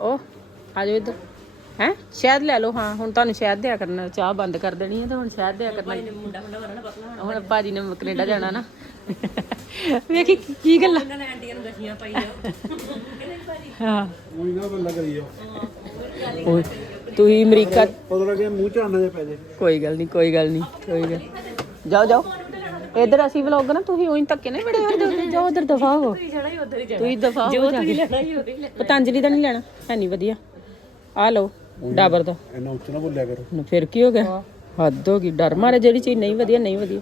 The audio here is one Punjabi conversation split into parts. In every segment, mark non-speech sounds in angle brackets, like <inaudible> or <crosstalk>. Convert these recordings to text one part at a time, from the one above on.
ਉਹ ਆ ਜਾਓ ਇੱਧਰ। ਹੈ? ਸ਼ਹਿਦ ਲੈ ਲਓ ਹਾਂ ਹੁਣ ਤੁਹਾਨੂੰ ਸ਼ਹਿਦ ਦਿਆ ਕਰਨਾ ਚਾਹ ਬੰਦ ਕਰ ਦੇਣੀ ਹੈ ਤੇ ਹੁਣ ਸ਼ਹਿਦ ਦਿਆ ਕਰਨਾ। ਮੁੰਡਾ ਮੁੰਡਾ ਵਰਨਾ ਪਤਲਾ ਹੁਣ। ਭਾਜੀ ਨੇ ਕੈਨੇਡਾ ਜਾਣਾ ਨਾ। ਵੇਖੀ ਕੀ- ਗੱਲਾਂ। ਇਹਨਾਂ ਨੇ ਆਂਟੀਆਂ ਨੂੰ ਦਸ਼ੀਆਂ ਪਾਈ ਜਾ ਹਾਂ। ਉਹੀ ਨਾ ਬੰਦਾ ਕਰੀ ਜਾ ਓਏ ਤੁਸੀਂ ਅਮਰੀਕਾ ਪਤਾ ਲੱਗਿਆ ਮੂੰਹ ਝਾੜਨਾ ਜੇ ਪੈ ਜੇ। ਕੋਈ ਗੱਲ ਨਹੀਂ ਕੋਈ ਗੱਲ ਨਹੀਂ ਕੋਈ ਗੱਲ। ਜਾਓ ਜਾਓ। ਇੱਧਰ ਅਸੀਂ ਵਲੌਗ ਨਾ ਤੁਸੀਂ ਉਹੀ ਧੱਕੇ ਨਹੀਂ ਬੜੇ ਜਾਓ ਉਧਰ ਦਫਾ ਹੋ। ਜਿਹੜਾ ਹੀ ਉਧਰ ਹੀ ਜਾਣਾ। ਤੁਸੀਂ ਦਫਾ ਹੋ ਜਾ ਕੇ ਲੈਣਾ ਹੀ ਉਹੀ ਲੈਣਾ। ਪਤੰਜਲੀ ਦਾ ਨਹੀਂ ਲੈਣਾ? ਹੈ ਨਹੀਂ ਵਧੀਆ। ਆ ਲਓ ਡਾਬਰ ਦਾ ਇੰਨਾ ਉੱਚਾ ਨਾ ਬੋਲਿਆ ਕਰੋ। ਫਿਰ ਕੀ ਹੋ ਗਿਆ? ਹੱਦ ਹੋ ਗਈ ਡਰ। ਮਾਰੇ ਜਿਹੜੀ ਚੀਜ਼ ਨਹੀਂ ਵਧੀਆ ਨਹੀਂ ਵਧੀਆ।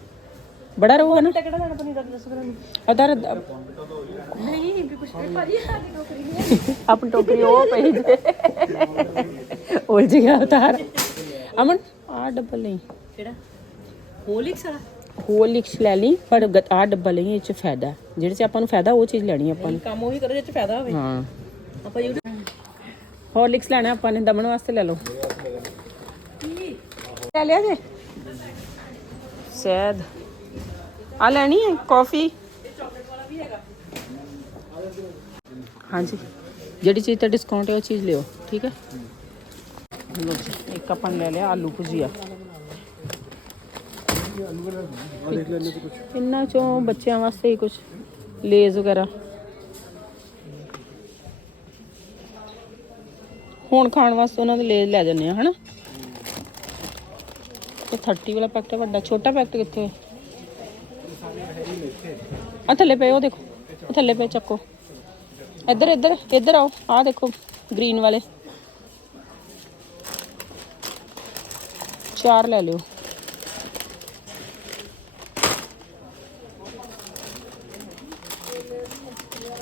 ਬੜਾ ਰਹੂਗਾ ਨਾ। ਕਿਹੜਾ ਲੈਣਾ ਪਨੀਰ ਦਾ ਦੱਸੋ ਮੈਨੂੰ। ਅਦਰ ਨਹੀਂ ਵੀ ਕੁਛ ਨਹੀਂ ਭਾਜੀ ਸਾਡੀ ਨੌਕਰੀ ਨਹੀਂ ਆਪਣੀ ਟੋਕਰੀ ਉਹ ਪਈ ਜੇ। ਉਲਝ ਗਿਆ ਉਤਾਰ। ਅਮਨ ਆ ਡੱਬਾ ਲਈ ਕਿਹੜਾ? ਹੋਲਿਕਸ ਵਾਲਾ? ਹੋਰ ਲਿਖਸ਼ ਲੈ ਲਈ ਪਰ ਆਹ ਡੱਬਾ ਲਈ ਇਹ ਚ ਫਾਇਦਾ। ਜਿਹੜੇ ਚ ਆਪਾਂ ਨੂੰ ਫਾਇਦਾ ਉਹ ਚੀਜ਼ ਲੈਣੀ ਆਪਾਂ ਨੇ। ਕੰਮ ਉਹੀ ਕਰੋ ਜਿੱਥੇ ਫਾਇਦਾ ਹੋਵੇ। ਹਾਂ। ਆਪਾਂ ਯੂ ਹੌਰਲਿਕਸ ਲੈਣਾ ਆਪਾਂ ਨੇ ਦਮਨ ਵਾਸਤੇ ਲੈ ਲਓ। ਲੈ ਲਿਆ ਜੇ? ਸੈਦ। ਆ ਲੈਣੀ ਹੈ ਕਾਫੀ? ਹਾਂਜੀ। ਜਿਹੜੀ ਚੀਜ਼ ਤੇ ਡਿਸਕਾਊਂਟ ਹੈ ਉਹ ਚੀਜ਼ ਲਿਓ ਠੀਕ ਹੈ ਜੀ, ਇੱਕ ਆਪਾਂ ਲੈ ਲਿਆ ਆਲੂ ਭੁਜੀਆ। ਇਹਨਾਂ ਚੋਂ ਬੱਚਿਆਂ ਵਾਸਤੇ ਹੀ ਕੁਝ ਲੇਜ਼ ਵਗੈਰਾ। ਹੁਣ ਖਾਣ ਵਾਸਤੇ ਉਹਨਾਂ ਦੇ ਲੈ ਲੈ ਜੰਨੇ ਆ, ਹਨਾ? ਤੇ 30 ਵਾਲਾ ਪੈਕਟ ਵੱਡਾ, ਛੋਟਾ ਪੈਕਟ ਕਿੱਥੇ? ਹੈ ਆ ਥੱਲੇ ਪਏ, ਉਹ ਦੇਖੋ। ਉਹ ਥੱਲੇ ਪਏ, ਚੱਕੋ। ਇੱਧਰ ਇੱਧਰ ਇੱਧਰ ਆਓ। ਆਹ ਦੇਖੋ ਗ੍ਰੀਨ ਵਾਲੇ। ਚਾਰ ਲੈ ਲਿਓ।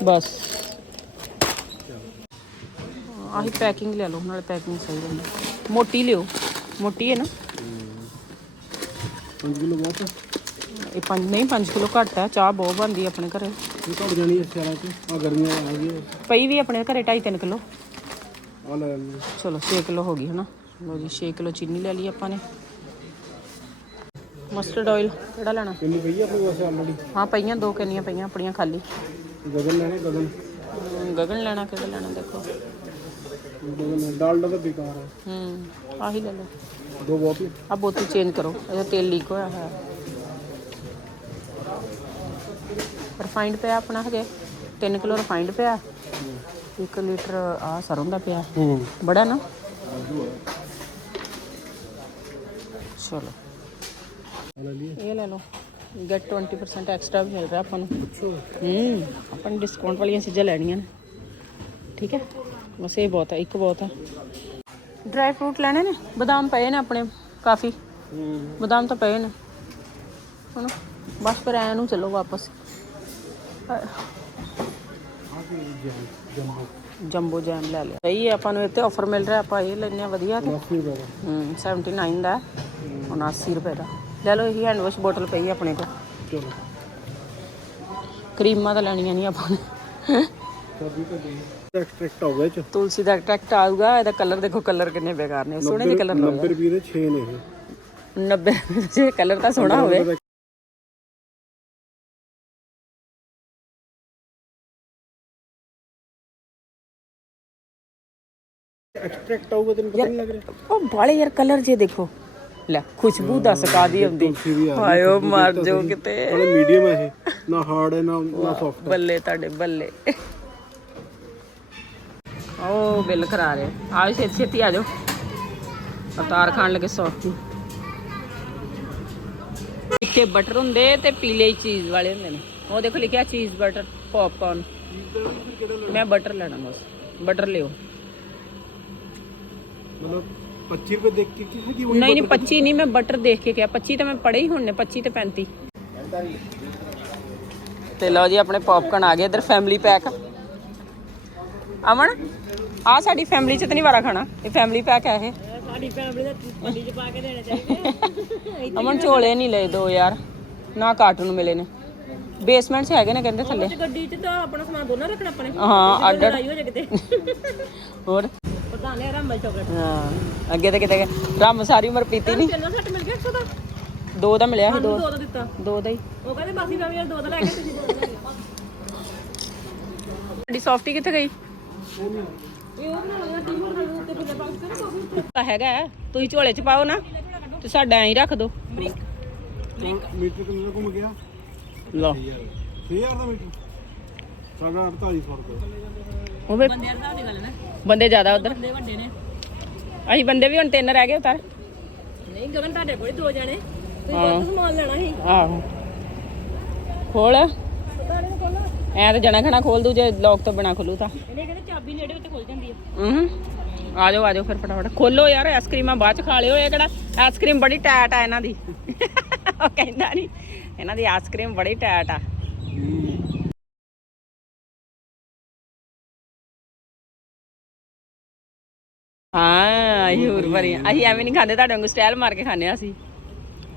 ਬਸ। ਆਹੀ ਪੈਕਿੰਗ ਲੈ ਲਓ ਨਾਲੇ ਪੈਕਿੰਗ ਸਹੀ ਰਹਿੰਦੀ। ਮੋਟੀ ਲਿਓ। ਮੋਟੀ ਹੈ ਨਾ? 5 ਕਿਲੋ ਬਹੁਤ ਆ। ਇਹ ਪੰਜ ਨਹੀਂ 5 ਕਿਲੋ ਘੱਟ ਹੈ। ਚਾਹ ਬਹੁਤ ਬਣਦੀ ਹੈ ਆਪਣੇ ਘਰੇ। ਇਹ ਘਟ ਜਾਣੀ ਇਸ ਸ਼ਹਿਰਾਂ 'ਚ। ਆ ਗਰਮੀਆਂ ਆ ਗਈਆਂ। ਪਈ ਵੀ ਆਪਣੇ ਘਰੇ 2.5 3 ਕਿਲੋ। ਆ ਲੈ ਚਲੋ 6 ਕਿਲੋ ਹੋ ਗਈ ਹਨਾ? ਲਓ ਜੀ 6 ਕਿਲੋ ਚੀਨੀ ਲੈ ਲਈ ਆਪਾਂ ਨੇ। ਮਸਟਰਡ ਆਇਲ ਕਿਹੜਾ ਲੈਣਾ? ਕਿੰਨੀ ਪਈ ਆ ਆਪਣੇ ਵਾਸਤੇ ਆਲਰੇਡੀ? ਹਾਂ ਪਈਆਂ ਦੋ ਕੈਨੀਆਂ ਪਈਆਂ ਆਪਣੀਆਂ ਖਾਲੀ। ਗਗਨ ਲੈਣੇ ਗਗਨ? ਗਗਨ ਲੈਣਾ ਕਿਹੜਾ ਲੈਣਾ ਦੇਖੋ। ਗਗਨ ਡਾਲਡਾ ਤਾਂ ਬੇਕਾਰ ਆ ਹੂੰ ਆਹੀ ਲੈ ਲਓ। ਦੋ ਬਹੁਤ ਹੀ ਆ ਬੋਤਲ ਚੇਂਜ ਕਰੋ ਇਹਦਾ ਤੇਲ ਲੀਕ ਹੋਇਆ ਹੋਇਆ। ਰਿਫਾਈਂਡ ਪਿਆ ਆਪਣਾ ਹਜੇ 3 ਕਿਲੋ ਰਿਫਾਈਂਡ ਪਿਆ। 1 ਲੀਟਰ ਆ ਸਰੋਂ ਦਾ ਪਿਆ। ਹੂੰ। ਬੜਾ ਨਾ? ਚਲੋ। ਇਹ ਲੈ ਲਓ। ਗੈਟ 20% ਐਕਸਟਰਾ ਵੀ ਮਿਲ ਰਿਹਾ ਆਪਾਂ ਨੂੰ। ਹੂੰ ਆਪਾਂ ਨੇ ਡਿਸਕਾਊਂਟ ਵਾਲੀਆਂ ਚੀਜ਼ਾਂ ਲੈਣੀਆਂ ਨੇ। ਠੀਕ ਹੈ? ਬਸ ਇਹ ਬਹੁਤ ਹੈ ਇੱਕ ਬਹੁਤ ਹੈ। ਡਰਾਈ ਫਰੂਟ ਲੈਣੇ ਨੇ? ਬਦਾਮ ਪਏ ਨੇ ਆਪਣੇ ਕਾਫੀ। ਹੂੰ। ਬਦਾਮ ਤਾਂ ਪਏ ਨੇ। ਹੁਣ ਬਸ ਫਿਰ ਐ ਨੂੰ ਚੱਲੋ ਵਾਪਸ। ਜੰਬੋ। ਜੈਮ ਲੈ ਲਿਆ। ਸਹੀ ਹੈ ਆਪਾਂ ਨੂੰ ਇੱਥੇ ਆਫਰ ਮਿਲ ਰਿਹਾ ਆਪਾਂ ਇਹ ਲੈਣੇ ਵਧੀਆ। ਤੇ 10 ਰੁਪਏ ਦਾ। ਹੂੰ 79 ਦਾ। ਹੈ। ਹੁਣ 80 ਰੁਪਏ ਦਾ। ਲੈ ਲਓ ਇਹ ਹੈਂਡ ਵਾਸ਼ ਬੋਟਲ ਪਈ ਹੈ ਆਪਣੇ ਕੋਲ। ਚਲੋ ਕਰੀਮਾਂ ਤਾਂ ਲੈਣੀਆਂ ਨਹੀਂ ਆਪਾਂ ਨੇ। ਚਾਬੀ ਤਾਂ ਦੇ ਐਕਸਟ੍ਰੈਕਟ ਹੋ ਗਿਆ ਚ। ਤੁਲਸੀ ਦਾ ਅਟਰੈਕਟ ਆਊਗਾ ਇਹਦਾ ਕਲਰ ਦੇਖੋ ਕਲਰ ਕਿੰਨੇ ਬੇਕਾਰ ਨੇ ਸੋਹਣੇ ਜਿਹੇ ਕਲਰ 90 ਰੁਪਏ ਦੇ 6 ਨੇ ਇਹ। 90 ਜੇ ਕਲਰ ਤਾਂ ਸੋਹਣਾ ਹੋਵੇ। ਐਕਸਟ੍ਰੈਕਟ ਆਊਗਾ ਤੈਨੂੰ ਪਤਾ ਨਹੀਂ ਲੱਗ ਰਿਹਾ। ਉਹ ਬਾਲੇ ਯਾਰ ਕਲਰ ਜੇ ਦੇਖੋ। ਲੈ ਖੁਸ਼ਬੂ ਦੱਸ ਕਾਦੀ ਆਉਂਦੀ? ਤੁਲਸੀ ਵੀ ਆ ਹਾਇਓ ਮਾਰ ਜੋ ਕਿਤੇ। ਬੜਾ ਮੀਡੀਅਮ ਹੈ ਇਹ ਨਾ ਹਾਰਡ ਹੈ ਨਾ ਨਾ ਸੌਫਟ ਬੱਲੇ ਤੁਹਾਡੇ ਬੱਲੇ। ਓ ਬਿੱਲ ਕਰਾ ਰਹੇ। ਆਓ ਛੇਤੀ ਛੇਤੀ ਆ ਜਾਓ। ਅਤਾਰ ਖਾਣ ਲੱਗੇ ਸੌਫਟੀ ਇੱਥੇ ਬਟਰ ਹੁੰਦੇ ਤੇ ਪੀਲੇ ਚੀਜ਼ ਵਾਲੇ ਹੁੰਦੇ ਨੇ। ਉਹ ਦੇਖੋ ਲਿਖਿਆ ਚੀਜ਼ ਬਟਰ ਪੌਪਕਾਰਨ ਮੈਂ ਬਟਰ ਲੈਣਾ ਬਸ। ਬਟਰ ਲਿਓ। ਮਤਲਬ 25 ਰੁਪਏ ਦੇਖ ਕੇ ਕਿਸੇ ਦੀ ਨਹੀਂ ਨਹੀਂ 25 ਨਹੀਂ ਮੈਂ ਬਟਰ ਦੇਖ ਕੇ ਕਿਹਾ 25 ਤਾਂ ਮੈਂ ਪੜੇ ਹੀ ਹੁਣ ਨੇ 25 ਤੇ 35 ਤੇ ਲਓ ਜੀ ਆਪਣੇ ਪੌਪਕਾਰਨ ਆ ਗਏ ਇਧਰ ਫੈਮਿਲੀ ਪੈਕ ਅਮਨ ਆ ਸਾਡੀ ਫੈਮਿਲੀ ਚ ਤਾਂ ਨਹੀਂ ਵਾਰਾ ਖਾਣਾ ਇਹ ਫੈਮਿਲੀ ਪੈਕ ਹੈ ਇਹ ਸਾਡੀ ਫੈਮਿਲੀ ਦਾ ਮੰਡੀ ਚ ਪਾ ਕੇ ਦੇਣੇ ਚਾਹੀਦੇ ਅਮਨ ਝੋਲੇ ਨਹੀਂ ਲਏ ਦੋ ਯਾਰ ਨਾ ਕਾਰਟੂਨ ਮਿਲੇ ਨੇ ਬੇਸਮੈਂਟ 'ਚ ਹੈਗੇ ਨੇ ਕਹਿੰਦੇ ਥੱਲੇ ਗੱਡੀ ਚ ਤਾਂ ਆਪਣਾ ਸਮਾਨ ਦੋਨਾਂ ਰੱਖਣਾ ਆਪਣੇ ਹਾਂ ਅੱਡ ਹੋ ਜਾ ਕਿਤੇ ਹੋਰ ਨੇ ਰੰਬਲ ਚੋਕਲੇਟ ਹਾਂ ਅੱਗੇ ਤੇ ਕਿਤੇ ਰਮ ਸਾਰੀ ਉਮਰ ਪੀਤੀ ਨਹੀਂ ਕਿੰਨਾ ਸੈੱਟ ਮਿਲ ਗਿਆ 100 ਦਾ? ਦੋ ਦਾ ਮਿਲਿਆ ਸੀ ਦੋ। ਦੋ ਦਾ ਦਿੱਤਾ। ਦੋ ਦਾ ਹੀ। ਉਹ ਕਹਿੰਦੇ ਬਾਸੀ ਫੈਮਿਲੀ ਦੋ ਦਾ ਲੈ ਕੇ ਤੁਸੀਂ ਦੋ ਦਾ ਲੈ ਗਏ ਸਾਡੀ ਸੌਫਟੀ ਕਿੱਥੇ ਗਈ? ਤਾਂ ਹੈਗਾ ਹੈ। ਤੁਸੀਂ ਝੋਲੇ ਚ ਪਾਓ ਨਾ ਤੇ ਸਾਡਾ ਐਂ ਹੀ ਰੱਖ ਦਿਓ ਮੀਟਰ ਕਿੰਨਾ ਘੁੰਮ ਗਿਆ? ਲਓ। 6000 ਦਾ ਮੀਟਰ। ਸਾਡਾ 4800 ਰੁਪਏ। ਉਹ ਵੇ ਬੰਦੇ ਦਾ ਦੀ ਗੱਲ ਨਾ। ਬੰਦੇ ਜ਼ਿਆਦਾ ਉਧਰ। ਬੰਦੇ ਵੱਡੇ ਨੇ। ਅਸੀਂ ਬੰਦੇ ਵੀ ਹੁਣ ਤਿੰਨ ਰਹਿ ਗਏ ਉਤਾਰ ਨਹੀਂ ਗਗਨ ਤੁਹਾਡੇ ਕੋਲ ਦੋ ਜਣੇ। ਤੁਸੀਂ ਹਾਂ। ਬਹੁਤ ਸਮਾਨ ਲੈਣਾ ਸੀ। ਆਹੋ। ਖੋਲ। ਕੋਲ ਐ ਤਾਂ ਜਣਾ ਖਣਾ ਖੋਲ ਦੂ ਜੇ ਲੋਕ ਤੋਂ ਬਿਨਾ ਖੋਲੂ ਤਾਂ। ਇਹਨੇ ਕਹਿੰਦੇ ਚਾਬੀ ਨੇੜੇ ਵਿੱਚ ਖੁੱਲ ਜਾਂਦੀ ਹੈ। ਹੂੰ। ਆ ਜਾਓ ਆ ਜਾਓ ਫਿਰ ਫਟਾਫਟ। ਖੋਲੋ ਯਾਰ ਆਈਸਕ੍ਰੀਮਾਂ ਬਾਅਦ ਚ ਖਾ ਲਿਓ ਇਹ ਕਿਹੜਾ। ਆਈਸਕ੍ਰੀਮ ਬੜੀ ਟੈਟ ਆ ਇਹਨਾਂ ਦੀ। <laughs> ਉਹ ਕਹਿੰਦਾ ਨਹੀਂ ਇਹਨਾਂ ਦੀ ਆਈਸਕ੍ਰੀਮ ਬੜੀ ਟੈਟ ਆ। ਹਾਂ ਇਹ ਹੋਰ ਭਰੀ ਅਸੀਂ ਐਵੇਂ ਨਹੀਂ ਖਾਂਦੇ ਤੁਹਾਡੇ ਵਾਂਗੂ ਸਟਾਈਲ ਮਾਰ ਕੇ ਖਾਂਦੇ ਆ ਅਸੀਂ।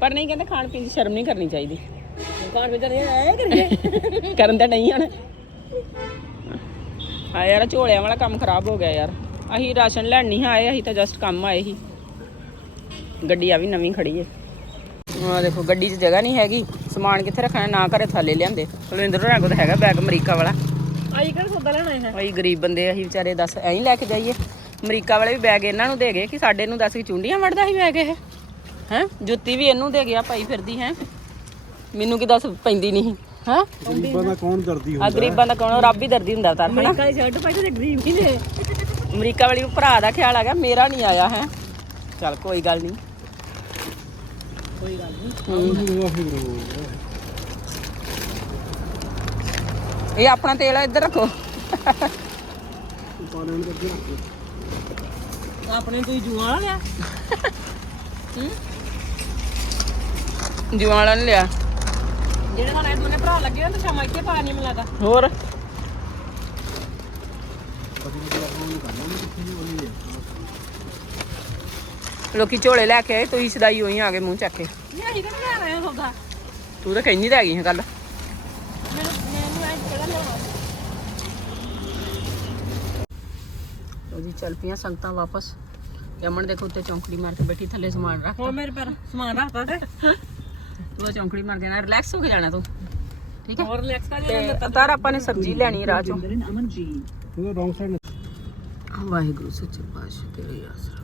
ਪਰ ਨਹੀਂ ਕਹਿੰਦੇ ਖਾਣ ਪੀਣ ਦੀ ਸ਼ਰਮ ਨਹੀਂ ਕਰਨੀ ਚਾਹੀਦੀ। ਦੁਕਾਨ ਵਿੱਚ ਨਹੀਂ ਆਇਆ ਕਰੀਏ? <laughs> ਕਰਨ ਤਾਂ ਨਹੀਂ ਹਣ ਆ ਯਾਰ ਝੋਲਿਆਂ ਵਾਲਾ ਕੰਮ ਖਰਾਬ ਹੋ ਗਿਆ ਯਾਰ। ਅਸੀਂ ਰਾਸ਼ਨ ਲੈਣ ਨਹੀਂ ਆਏ ਅਸੀਂ ਤਾਂ ਜਸਟ ਕੰਮ ਆਏ ਸੀ। ਗੱਡੀ ਆ ਵੀ ਨਵੀਂ ਖੜੀ ਏ। ਆ ਦੇਖੋ ਗੱਡੀ 'ਚ ਜਗ੍ਹਾ ਨਹੀਂ ਹੈਗੀ। ਸਮਾਨ ਕਿੱਥੇ ਰੱਖਣਾ ਨਾ ਘਰੇ ਥੱਲੇ ਲਿਆਂਦੇ। ਕੁਲਵਿੰਦਰ ਹੋਰਾਂ ਕੋਲ ਤਾਂ ਹੈਗਾ ਬੈਗ ਅਮਰੀਕਾ ਵਾਲਾ। ਆਈ ਕਰ ਸੌਦਾ ਲੈਣਾ ਹੈ। ਅਸੀਂ ਗਰੀਬ ਬੰਦੇ ਅਸੀਂ ਵਿਚਾਰੇ ਦੱਸ ਐਂ ਹੀ ਲੈ ਕੇ ਜਾਈਏ। ਅਮਰੀਕਾ ਵਾਲੇ ਵੀ ਬੈਗ ਇਹਨਾਂ ਨੂੰ ਦੇ ਗਏ ਕਿ ਸਾਡੇ ਨੂੰ ਦੱਸ ਕਿ ਚੁੰਡੀਆਂ ਵੜਦਾ ਸੀ ਬੈਗ ਇਹ। ਹੈ? ਜੁੱਤੀ ਵੀ ਇਹਨੂੰ ਦੇ ਗਿਆ ਪਾਈ ਫਿਰਦੀ ਹੈ? ਮੈਨੂੰ ਕੀ ਦੱਸ ਪੈਂਦੀ ਨਹੀਂ ਹਾਂ? ਗਰੀਬਾਂ ਦਾ ਕੌਣ ਦਰਦੀ ਆ ਗਰੀਬਾਂ ਦਾ ਕੌਣ? ਰੱਬ ਹੀ ਦਰਦੀ ਹੁੰਦਾ ਤਾਂ ਹਨਾ? ਅਮਰੀਕਾ ਦੀ ਸ਼ਰਟ ਪਾਈ ਤੇ ਗਰੀਬ ਹੀ ਨੇ ਅਮਰੀਕਾ ਵਾਲੀ ਨੂੰ ਭਰਾ ਦਾ ਖਿਆਲ ਆ ਗਿਆ ਮੇਰਾ ਨਹੀਂ ਆਇਆ ਹੈ? ਚੱਲ ਕੋਈ ਗੱਲ ਨਹੀਂ। ਕੋਈ ਗੱਲ ਨਹੀਂ। ਹੁੰਦਾ ਵਾਹਿਗੁਰੂ ਇਹ ਆਪਣਾ ਤੇਲ ਆ ਇੱਧਰ ਰੱਖੋ। ਪਾਣੀ ਨੂੰ ਅੱਗੇ ਰੱਖੋ। ਆਪਣੇ ਕੋਈ ਜੂਆ ਵਾਲਾ ਲਿਆ? ਜੁਆਨ ਵਾਲਾ ਲਿਆ। ਜਿਹੜੇ ਨਾਲ ਇਹ ਦੋਨੇ ਭਰਾ ਲੱਗੇ ਹੋਣ ਤੇ ਸ਼ਾਮਾਂ ਇੱਥੇ ਪਾ ਨਹੀਂ ਮਿਲਦਾ ਹੋਰ? ਲੋਕੀ ਝੋਲੇ ਲੈ ਕੇ ਆਏ ਤੁਸੀਂ ਸਦਾਈ ਹੋਈ ਆ ਗਏ ਮੂੰਹ ਚੱਕ ਕੇ। ਨਹੀਂ ਅਸੀਂ ਤਾਂ ਨਹੀਂ ਤੂੰ ਤਾਂ ਕਹਿੰਦੀ ਤਾਂ ਹੈਗੀ ਹੈ ਕੱਲ ਮੈਨੂੰ ਮੈਨੂੰ ਐਂ ਕਿਹੜਾ ਲਿਆਉਣਾ ਉਹਦੀ ਚੱਲ ਪਈਆਂ ਸੰਗਤਾਂ ਵਾਪਸ। ਯਮਨ ਦੇਖੋ ਉੱਤੇ ਚੌਂਕੜੀ ਮਾਰ ਕੇ ਬੈਠੀ ਥੱਲੇ ਸਮਾਨ ਰੱਖ ਹੋਰ ਮੇਰੇ ਪਰ ਸਮਾਨ ਰੱਖਤਾ ਤੇ ਤੂੰ। ਚੌਂਕੜੀ ਮਾਰ ਕੇ ਨਾ ਰਿਲੈਕਸ ਹੋ ਕੇ ਜਾਣਾ ਤੂੰ। ਠੀਕ ਹੈ? ਹੋਰ ਰਿਲੈਕਸ ਕਰ ਤੇ ਅਤਾਰ ਆਪਾਂ ਨੇ ਸਬਜ਼ੀ ਲੈਣੀ ਰਾਹ ਚੋਂ। ਉਹਦਾ ਰੌਂਗ ਸਾਈਡ ਵਾਹਿਗੁਰੂ ਸੱਚੇ ਪਾਤਸ਼ਾਹ ਤੇਰੇ ਆਸਰਾ।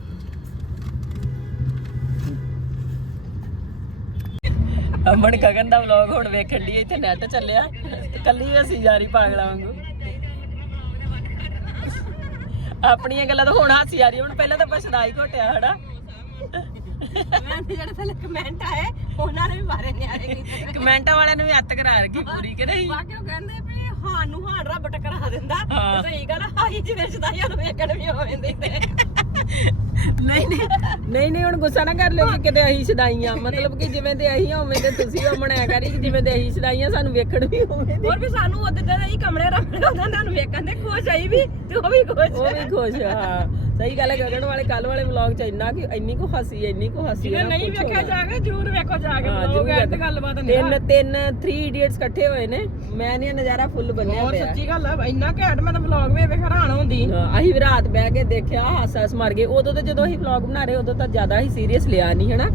ਅਮਨ ਗਗਨ ਦਾ ਵਲੌਗ ਹੁਣ ਵੇਖਣ ਦੀ ਇੱਥੇ ਨੈਟ ਚੱਲਿਆ। ਕੱਲੀ ਵੀ ਅਸੀਂ ਜਾਰੀ ਪਾਗਲਾਂ ਵਾਂਗੂ। ਆਪਣੀਆਂ ਗੱਲਾਂ ਤਾਂ ਹੁਣ ਹਾਸੀ ਆ ਰਹੀ ਹੁਣ ਪਹਿਲਾਂ ਤਾਂ ਪਛਦਾਈ ਘੋਟਿਆ ਹਨਾ ਮੈਂ ਜਿਹੜੇ ਥੱਲੇ ਕਮੈਂਟ ਆਏ ਉਹਨਾਂ ਨੇ ਵੀ ਮਾਰੇ ਨਿਆਰੇ ਕੀਤੇ ਕਮੈਂਟਾਂ ਵਾਲਿਆਂ ਨੂੰ ਵੀ ਅੱਤ ਕਰਾ ਰਗੀ ਪੂਰੀ ਕਿ ਨਹੀਂ? ਬਾਕੀ ਉਹ ਕਹਿੰਦੇ ਵੀ ਸਾਨੂੰ ਹਾਨ ਰੱਬ ਟਕਰਾ ਦਿੰਦਾ। ਹਾਂ। ਤੇ ਸਹੀ ਗੱਲ ਹਾਈ ਜਿਵੇਂ ਸਦਾਈਆਂ ਨੂੰ ਵੇਖਣ ਵੀ ਹੋ ਜਾਂਦੀ ਤੇ ਨਹੀਂ ਨਹੀਂ ਨਹੀਂ ਨਹੀਂ ਹੁਣ ਗੁੱਸਾ ਨਾ ਕਰ ਲਿਓ ਕਿ ਕਿਤੇ ਅਸੀਂ ਛਦਾਈਆਂ <laughs> ਮਤਲਬ ਕਿ ਜਿਵੇਂ ਤੇ ਅਸੀਂ ਹੋਵੇਂ ਤੇ ਤੁਸੀਂ ਹੋ ਬਣਾਇਆ ਕਰੀ ਕਿ ਜਿਵੇਂ ਤੇ ਅਸੀਂ ਛਦਾਈਆਂ ਸਾਨੂੰ ਵੇਖਣ ਵੀ ਹੋਵੇ। ਹੋਰ ਵੀ ਸਾਨੂੰ ਉਹਦੇ ਤੇ ਹੀ ਕਮਰੇ ਰੱਖਣੇ ਉਹਨਾਂ ਤੁਹਾਨੂੰ ਵੇਖਣ ਦੇ ਖੁਸ਼ ਆਈ ਵੀ ਤੇ ਉਹ ਵੀ ਖੁਸ਼ ਉਹ ਵੀ ਖੁਸ਼ ਹਾਂ। ਸਹੀ ਗੱਲ ਹੈ ਗਗਨ ਵਾਲੇ ਕੱਲ ਵਾਲੇ ਵਲੌਗ ਚ ਇੰਨਾ ਕਿ ਇੰਨੀ ਕੋ ਹੱਸੀ ਹੈ ਇੰਨੀ ਕੋ ਹੱਸੀ ਜੇ ਹੈ ਨਾ ਨਹੀਂ ਵੇਖਿਆ। ਜਾਵੇ ਜਰੂਰ ਵੇਖੋ ਜਾ ਕੇ ਹਾਂ, ਜ਼ਰੂਰ ਐਡ ਵੇਖੋ। ਗੱਲਬਾਤ ਨਹੀਂ ਤਿੰਨ ਤਿੰਨ 3 ਇਡੀਅਟਸ ਇਕੱਠੇ ਹੋਏ ਨੇ ਮੈਂ ਨਹੀਂ ਨਜ਼ਾਰਾ ਫੁੱਲ ਬੰਨਿਆ ਹੋਰ ਪਿਆ। ਸੱਚੀ ਗੱਲ ਆ ਇੰਨਾ ਘੈਂਟ ਮੈਂ ਤਾਂ ਵਲੌਗ ਵੇਖ ਹੈਰਾਨ ਹੁੰਦੀ। ਹਾਂ, ਅਸੀਂ ਵੀ ਰਾਤ ਬਹਿ ਕੇ ਦੇਖਿਆ ਹਾਸਾ ਹੱਸ ਮਰ ਗਏ। ਉਦੋਂ ਤਾਂ ਜਦੋਂ ਅਸੀਂ ਵਲੌਗ ਬਣਾ ਰਹੇ ਉਦੋਂ ਤਾਂ ਜ਼ਿਆਦਾ ਹੀ ਸੀਰੀਅਸ ਲਿਆ ਨਹੀਂ ਹਨਾ?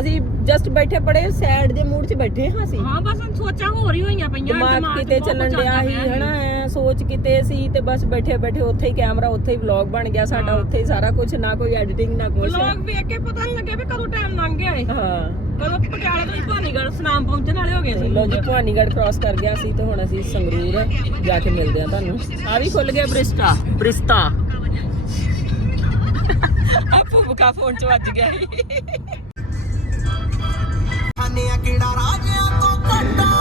ਅਸੀਂ ਜਸਟ ਬੈਠੇ ਬੜੇ ਸੈਡ ਦੇ ਮੂਡ 'ਚ ਬੈਠੇ ਹਾਂ ਅਸੀਂ। ਹਾਂ ਬਸ ਸੋਚਾਂ ਹੋਰ ਹੀ ਹੋਈਆਂ ਪਈਆਂ ਦਿਮਾਗ ਕਿਤੇ ਚੱਲਣ ਡਿਆ ਸੀ ਹਨਾ? ਐਂ ਸੋਚ ਕਿਤੇ ਸੀ ਤੇ ਬਸ ਬੈਠੇ ਬੈਠੇ ਉੱਥੇ ਹੀ ਕੈਮਰਾ ਉੱਥੇ ਹੀ ਵਲੌਗ ਬਣ ਗਿਆ ਸਾਡਾ ਉੱਥੇ ਹੀ ਸਾਰਾ ਕੁਝ ਨਾ ਕੋਈ ਐਡੀਟਿੰਗ ਨਾ ਕੁਝ ਵਲੌਗ ਵੇਖ ਕੇ ਪਤਾ ਨਹੀਂ ਲੱਗਿਆ ਵੀ ਕਦੋਂ ਟਾਈਮ ਲੰਘ ਗਿਆ ਏ ਹਾਂ। ਕਦੋਂ ਪਟਿਆਲੇ ਤੋਂ ਹੀ ਭਾਨੀਗੜ੍ਹ ਸਨਾਮ ਪਹੁੰਚਣ ਵਾਲੇ ਹੋ ਗਏ ਸੀ। ਲੋ ਜੀ ਭਵਾਨੀਗੜ੍ਹ ਕ੍ਰਾਸ ਕਰ ਗਿਆ ਸੀ ਤੇ ਹੁਣ ਅਸੀਂ ਸੰਗਰੂਰ ਜਾ ਕੇ ਮਿਲਦੇ ਆ ਤੁਹਾਨੂੰ। ਆ ਵੀ ਖੁੱਲ ਗਿਆ ਬ੍ਰਿਸਟਾ ਬ੍ਰਿਸਤਾ ਆਪੂ ਬੁਕਾ ਫੋਨ ਚ ਵੱਜ ਗਿਆ ਸੀ। ਖਾਨਿਆ ਕਿਹੜਾ ਰਾਜਿਆਂ ਤੋਂ ਕੱਟਾ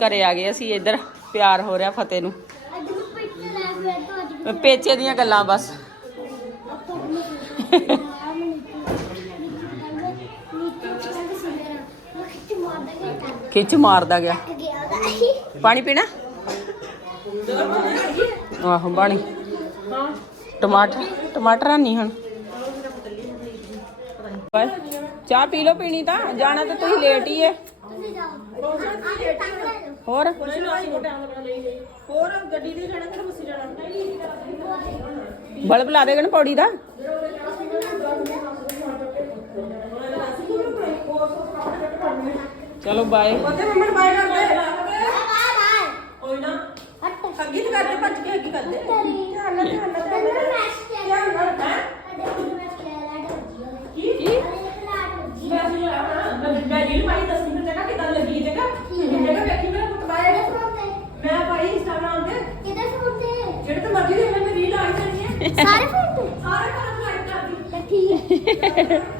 ਘਰੇ ਆ ਗਏ ਅਸੀਂ ਇੱਧਰ, ਪਿਆਰ ਹੋ ਰਿਹਾ ਫਤਿਹ ਨੂੰ। ਪੇਚੇ ਦੀਆਂ ਗੱਲਾਂ ਬਸ। ਖਿੱਚ ਮਾਰਦਾ ਗਿਆ। ਪਾਣੀ ਪੀਣਾ? ਆਹੋ, ਪਾਣੀ। ਟਮਾਟਰ ਟਮਾਟਰ ਨਹੀਂ ਹੁਣ। ਬਸ ਚਾਹ ਪੀ ਲਓ ਪੀਣੀ ਤਾਂ ਜਾਣਾ ਤਾਂ ਤੁਸੀਂ ਲੇਟ ਹੀ ਹੈ। ਹੋਰ? ਗੱਡੀ ਤੇ ਜਾਣਾ ਕਿ ਬੱਸੇ ਜਾਣਾ? ਬਲਬ ਲਾ ਦੇਗਾ ਨਾ ਪੌੜੀ ਦਾ। ਚਲੋ ਬਾਏ ਉਹਦੇ ਮੰਮਾ ਬਾਈ ਕਰਦੇ। ਕੋਈ ਨਾ। ਅੱਗੀ ਕਰਦੇ ਭੱਜ ਕੇ ਅੱਗੀ ਕਰਦੇ। ਧਿਆਨ ਨਾਲ ਧਿਆਨ ਨਾਲ ਧਿਆਨ ਨਾਲ। ਧਿਆਨ ਨਾਲ ਹੈ। ਮੈਂ ਵੀ ਆਣਾ ਮੈਂ ਮੈਂ ਰੀਲ ਪਾਈ ਦੱਸ ਮਿੰਟ ਜਗ੍ਹਾ ਕਿਦਾਂ ਲੱਗੀ ਜਗ੍ਹਾ? ਜਗ੍ਹਾ ਵੇਖੀ ਮੇਰਾ ਪੁੱਤ ਬਾਏ ਮੈਂ ਪਾਈ ਇੰਸਟਾਗ੍ਰਾਮ ਤੇ। ਜਿਹੜੇ ਤੇ ਮਰਜ਼ੀ ਦੇ ਮੈਂ ਰੀਲ ਆਈ ਜਾਣੀ ਹੈ। ਸਾਰੇ ਫੋਨ ਤੇ? ਸਾਰੇ ਨੂੰ ਲਾਈਕ ਕਰਦੀ। ਠੀਕ ਹੈ। <laughs>